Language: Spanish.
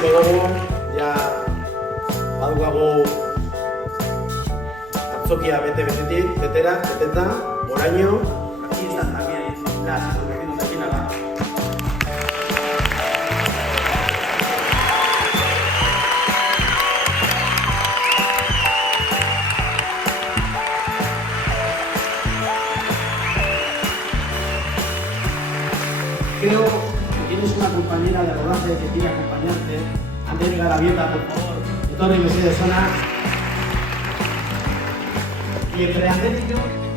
jarraituko dugu, ja badukagu antzokia beteta, oraino. Aquí están también las asociaciones de Málaga. Creo que tienes una compañera de rodaje que quiere acompañarte. Ander Garabieta, por favor, de Torre y Mesía de Zona. Y entre Ander y yo